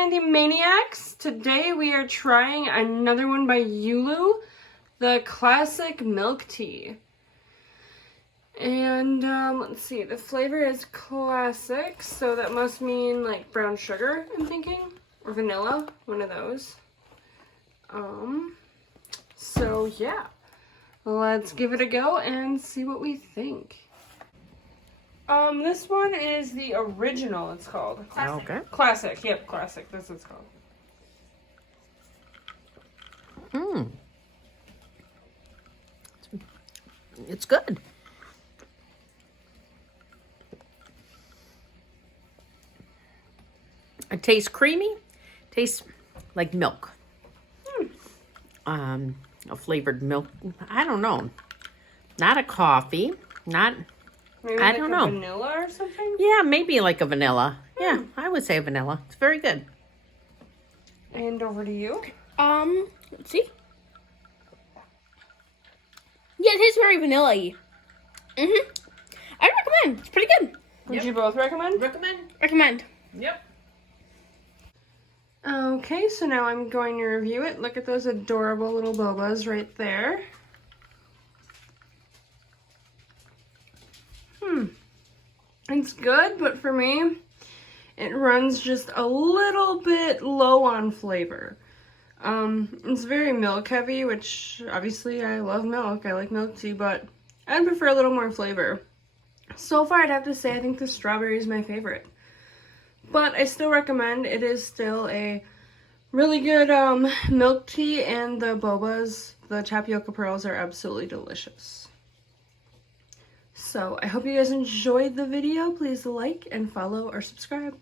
Mandi Maniacs. Today we are trying another one by Yulu, the classic milk tea. And let's see, the flavor is classic, so that must mean like brown sugar, I'm thinking, or vanilla, one of those. So yeah, let's give it a go and see what we think. This one is the original, it's called. Classic. Okay. Classic, yep, classic, that's what it's called. It's good. It tastes creamy. Tastes like milk. A flavored milk. I don't know. Not a coffee. Not. Maybe I like don't a know. vanilla or something? Yeah, maybe like a vanilla. Yeah, I would say vanilla. It's very good. And over to you. Let's see. Yeah, it tastes very vanilla-y. I recommend. It's pretty good. Would you both recommend? Recommend. Yep. Okay, so now I'm going to review it. Look at those adorable little bobas right there. It's good, but for me, it runs just a little bit low on flavor. It's very milk heavy, which obviously I love milk. I like milk tea, but I'd prefer a little more flavor. So far, I'd have to say I think the strawberry is my favorite. But I still recommend. It is still a really good milk tea, and the bobas, the tapioca pearls, are absolutely delicious. So I hope you guys enjoyed the video. Please like and follow or subscribe.